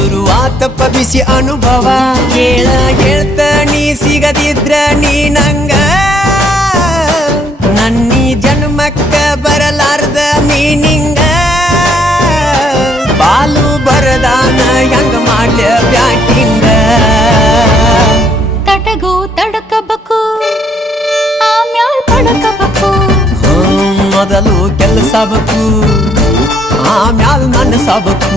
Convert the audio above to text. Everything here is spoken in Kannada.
ಶುರುವಾತಪ್ಪ ಬಿಸಿ ಅನುಭವ ಕೇಳ ಹೇಳ್ತ ನೀ ಸಿಗದಿದ್ರ ನೀ ನಂಗ ನನ್ನೀ ಜನ್ಮಕ್ಕ ಬರಲಾರ್ದ ಮೀನಿಂಗ ಬಾಲು ಬರದಾನ ಹೆಂಗ ಮಾಡ್ಲ ಬ್ಯಾಟಿಂಗ ತಟಗೂ ತಡಕಬೇಕು ಆಮ್ಯಾಲ್ ಪಡಕಬೇಕು ಮೊದಲು ಕೆಲಸ ಬೇಕು ಆಮ್ಯಾಲ್ ಮನಸ್ಸಬೇಕು